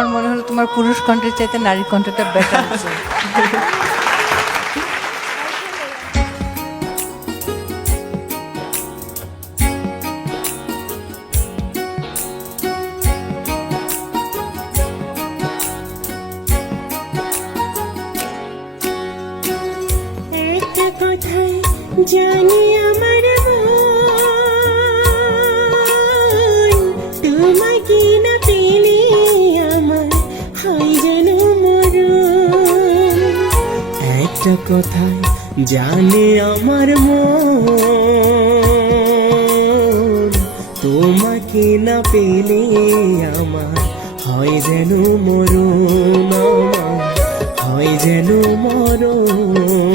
আমার মনে হলো তোমার পুরুষ কণ্ঠের চাইতে নারী কণ্ঠটা বেটার আছে। একটা কথাই জানি আমার মন, তোমাকে না পেলে আমার হয় যেন মরণ। একটা কথাই জানে আমার মন, তোমাকে না পেলে আমার হয় যেন মরণ, আমার হয় যেন মরণ।